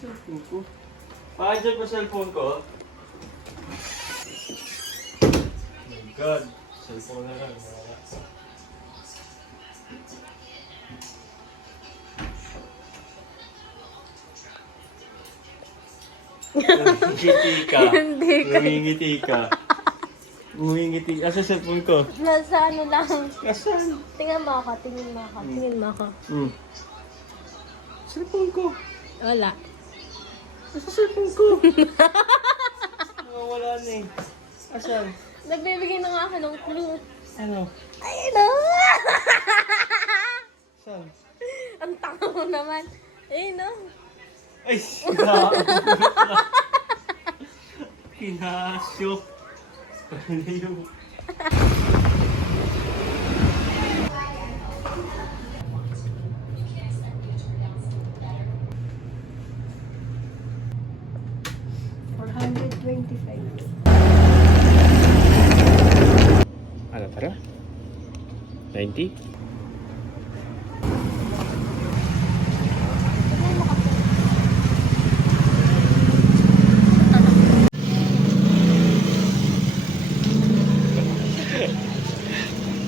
Cellphone ko. Pakadyan ko cellphone ko. Oh my God. Cellphone na lang. Ngingiti ka. Ngingiti ka. Ngingiti. Asa cellphone ko? Nasa ano lang. Asan? Tingnan mo ako, tingin mo ako, tingin mo ako. Cellphone ko. Wala. Asa cellphone ko? Wala na eh. Asan? Nagbibigay na nga ako ng clue. Ano? Ayun na! Saan? Ang tanga mo naman. Ayun na. Ay, kinasyo. Ano yung... Ano tara? 90?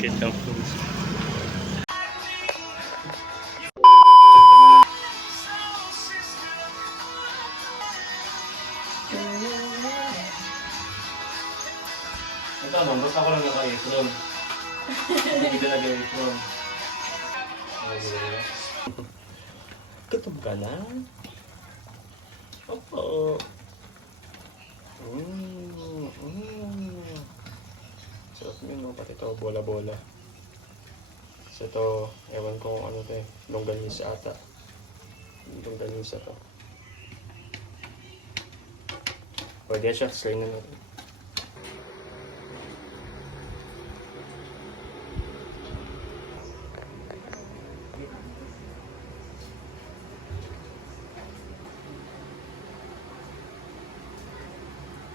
Kita mo. Ito mo, basta ko lang naka-apron. Hindi ka nag-apron. Gutom ka na? Opo. Sarap yun, no? Pati ito, bola-bola. Kasi ito, ewan ko kung ano ito eh. Longganisa ata. Longganisa to. Pwede siya, try na natin.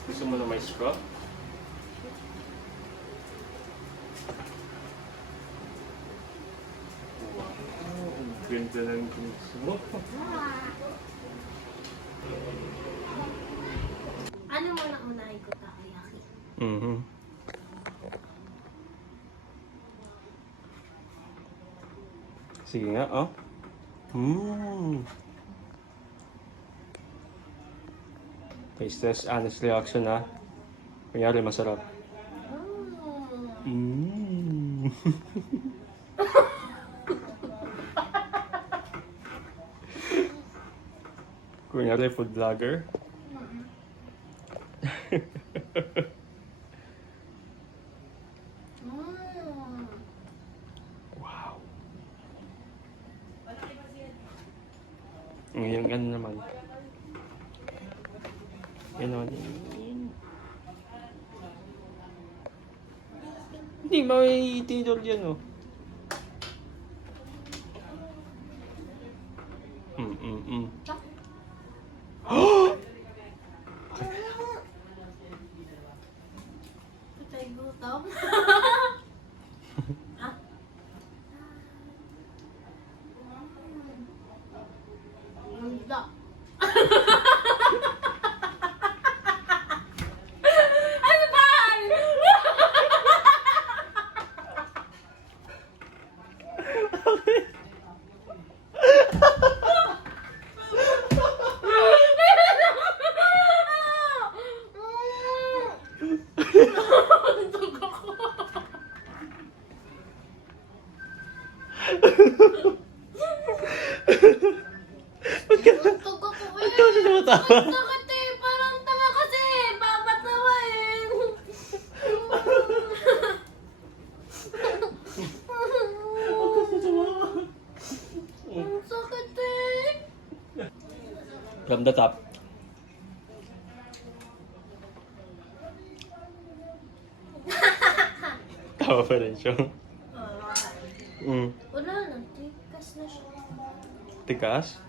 Gusto mo na may straw? Wow, ang ganda ng gusto mo. Ano mo na unahin ko, takoyaki? Sige nga, oh. Taste test, honest reaction ha. Kunyari, masarap. Kunyari, food vlogger. Wow. Yung ano naman. Ganon. Hindi, may tinidor yan, oh. Patay gutom. Ha? Wala. Ano ba? Ba't ka kasi tumatawa? Bakit eh? Parang tanga kasi. Babat nawa eh. Ba't kasi tumawa? Ang sakit eh. From the top. Tawa pa rin siya. Wala na. Tikas na siya. Tikas?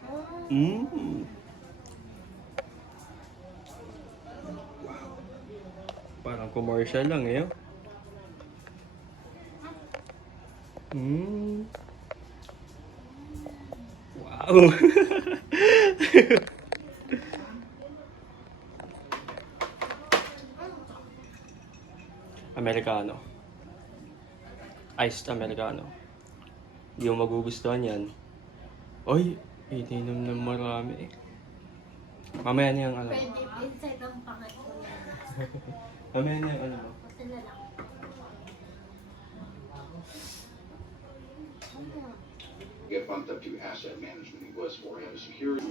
Parang commercial lang eh. Wow. Americano. Iced Americano. Hindi mo magugustuhan yan. Oy, ininom ng marami eh. Mamaya na yung ano. Pwede inside ang pangat ko yan. Mamaya na yung ano. Kasi na lang. Get bumped up to asset management. He was for him security.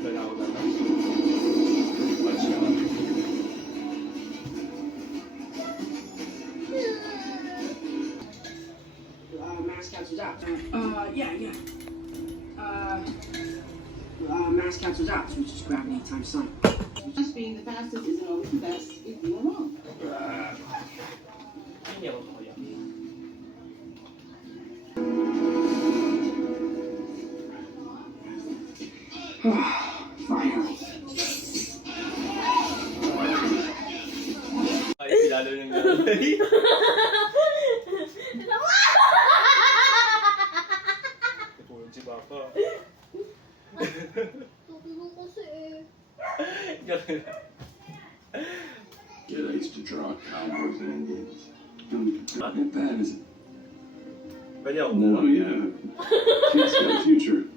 Wala ako dapat. What's your... Mascots was out. Yeah. Mascots was out, so we just grabbed anytime sun. Just being the fastest isn't always the best if you are wrong. Hindi ako kaya. Finally. Ay, lalo nang nangyari. Napulog si Papa. Tubi mo kasi eh. Yeah, I used to draw cowboys and Indians. Not that bad, is it? Kanya ako. No, yeah. Kid's got a future.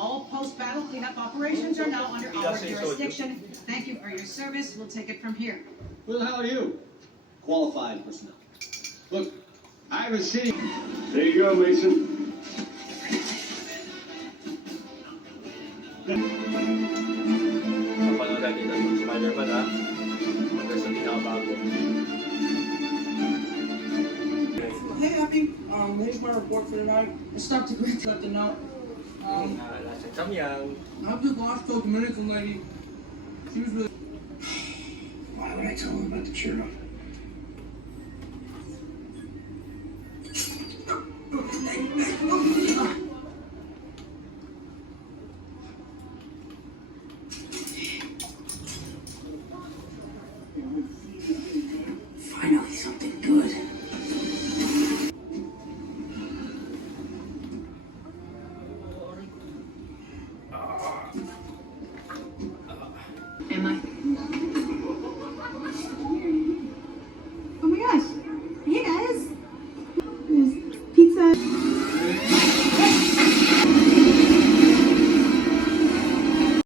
All post-battle cleanup operations are now under our jurisdiction. Thank you for your service. We'll take it from here. Who the hell are you? Qualified personnel. Look, I have a city. There you go, Mason. Kapanood kita ng Spider-Man ha. Hanggang sa pinabago. Hey, Abby. Here's my report for tonight. I stopped to greet you at the note. Lasang samyang. I just lost the Dominican lady. She was really. Why would I tell him about the churro? Finally, something good. Am I?